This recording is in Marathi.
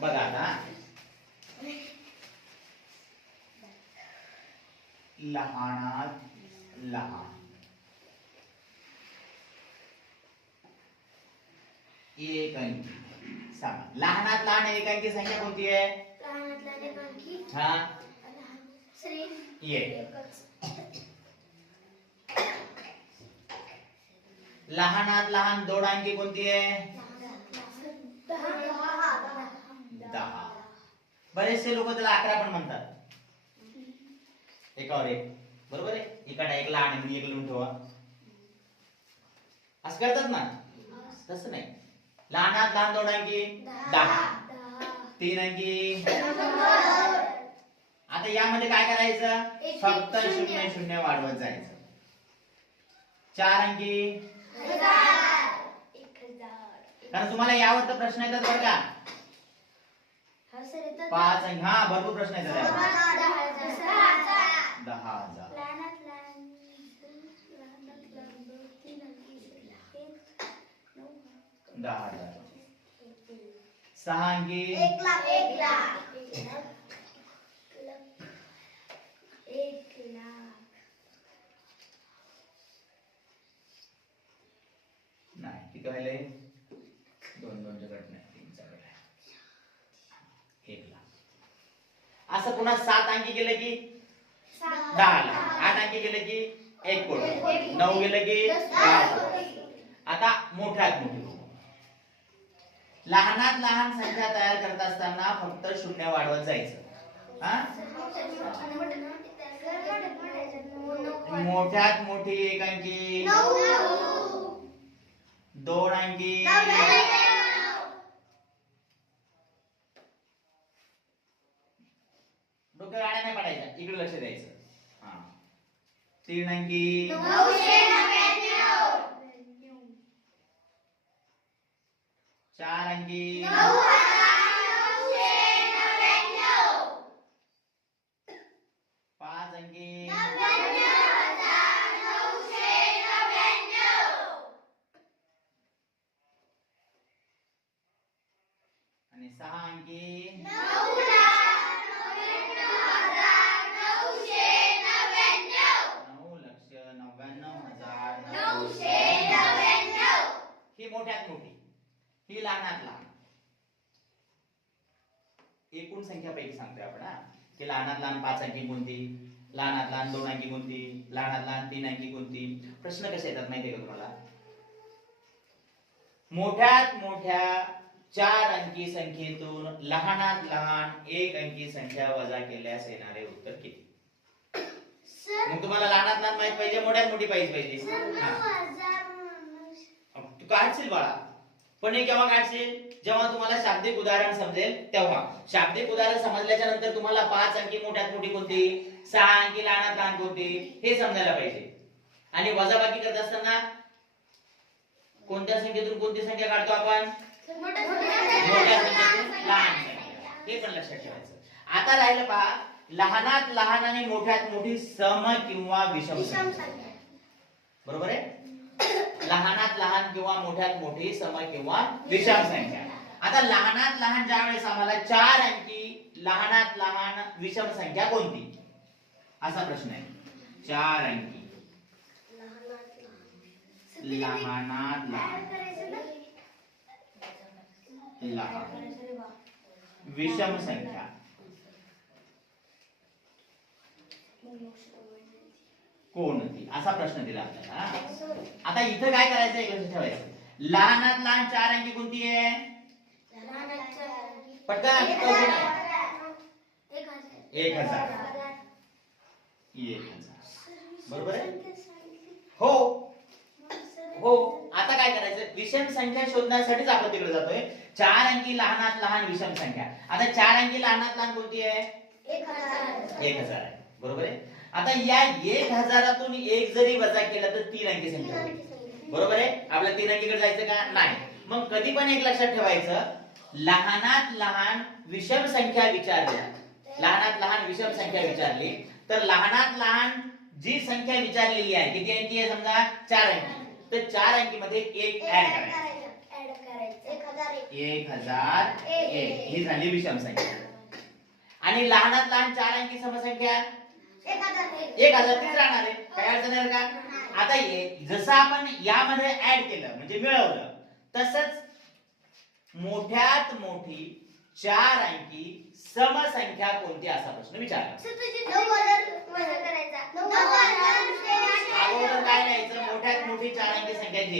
बघा आता लहानात लहान एक अंकी सांगा. लहानात लहान एक अंकी संख्या कोणती आहे? लहानात लहान एक अंकी हा श्री ये. लहानात लहान दोन अंकी कोणती आहे? 10. बरेचसे लोक त्याला 11 पण म्हणतात. एकावर एक बरोबर आहे. एकाला एक लहान आणि एक लिहून ठेवा असं करतात ना. तसं नाही. लहानात लहान दोन अंकी 10, तीन अंकी. आता यामध्ये काय करायचं? फक्त 0 0 वाढवत जायचं. 4 अंकी कारण तुम्हाला यावर तर प्रश्न येतात बरं का. 5 अंकी हा भरपूर प्रश्न येतात. 10,000 10,000. 6 अंकी 1,00,000 नाही. किती राहिले? 2 2 च्या गट नाही. 3 चा गट आहे. 1,00,000. असं पुन्हा 7 अंकी गेले की 10,00,000. 8 अंकी गेले की 1 कोटी. 9 गेले की 10 कोटी. आता मोठ्यात मोठी लहानात लहान संख्या तयार करत असताना फक्त 0 वाढवत जायचं. हा मोठ्यात मोठी एक अंकी 2 अंकी डोक्यावर आड्या नाही पडायच्या. इकडे लक्ष द्यायचं. हा 3 अंकी 4 अंकी 5 अंकी आणि 6 अंकी 9,99,999. ही मोठ्यात मोठी. ही लहानात लहान. एकूण संख्यापैकी सांगतोय आपण. की लहानात लहान 5 अंकी कोणती, लहानात लहान 2 अंकी कोणती, लहानात लहान 3 अंकी कोणती. प्रश्न कसे येतात माहितीये का तुम्हाला? मोठ्यात मोठ्या 4 अंकी संख्येतून लहानात लहान 1 अंकी संख्या वजा केल्यास येणारे उत्तर किती? मग तुम्हाला लहानात लहान माहित पाहिजे, मोठ्यात मोठी पाहिजे. तू काढशील बाळा, पण हे केव्हा काढशील? जेव्हा तुम्हाला शाब्दिक उदाहरण समजेल तेव्हा. शाब्दिक उदाहरण समजल्याच्या नंतर तुम्हाला 5 अंकी मोठ्यात मोठी कोणती, 6 अंकी लहानात लहान कोणती हे समजायला पाहिजे. आणि वजाबाकी करत असताना कोणत्या संख्येतून कोणती संख्या काढतो आपण? मोठ्या संख्येतून लहान संख्या. हे पण लक्षात ठेवायचं. आता राहिलं पहा लहानात लहान आणि मोठ्यात मोठी सम किंवा विषम संख्या. बरोबर आहे. लहानात लहान किंवा मोठ्यात मोठी सम किंवा विषम संख्या. आता लहानात लहान ज्या वेळेस आम्हाला 4 अंकी लहानात लहान विषम संख्या कोणती असा प्रश्न आहे. 4 अंकी लहानात लहान विषम संख्या कोणती असा प्रश्न दिला आपल्याला. आता इथं काय करायचं एक लक्षात ठेवायचं. लहानात लहान 4 अंकी कोणती आहे? पटकन 1,000. बरोबर आहे. हो हो. आता काय करायचं? विषम संख्या शोधण्यासाठीच आपण तिकडे जातोय. 4 अंकी लहानात लहान विषम संख्या. आता 4 अंकी लहानात लहान कोणती आहे? 1,000 आहे. बरोबर आहे. आता या 1,000तून 1 जरी वजा केला तर 3 अंकी संख्या होईल. बरोबर आहे. आपल्या 3 अंकीकडे जायचं का? नाही. मग कधी पण एक लक्षात ठेवायचं, लहानात लहान विषम संख्या विचारली, लहानात लहान विषम संख्या विचारली तर लहानात लहान जी संख्या विचारलेली आहे किती अंकी आहे? समजा 4 अंकी. तर 4 अंकी मध्ये 1 ऍड करायचं. 1001 ही झाली विषम संख्या. आणि लहानात लहान 4 अंकी समसंख्या 1000 तीच राहणार आहे. काय अडचण आहे का? आता जसं आपण यामध्ये ऍड केलं म्हणजे मिळवलं, तसंच मोठ्यात मोठी 4 अंकी समसंख्या कोणती असा प्रश्न विचारला. अगोदर काय लिहायचं? मोठ्यात मोठी 4 अंकी संख्या जी आहे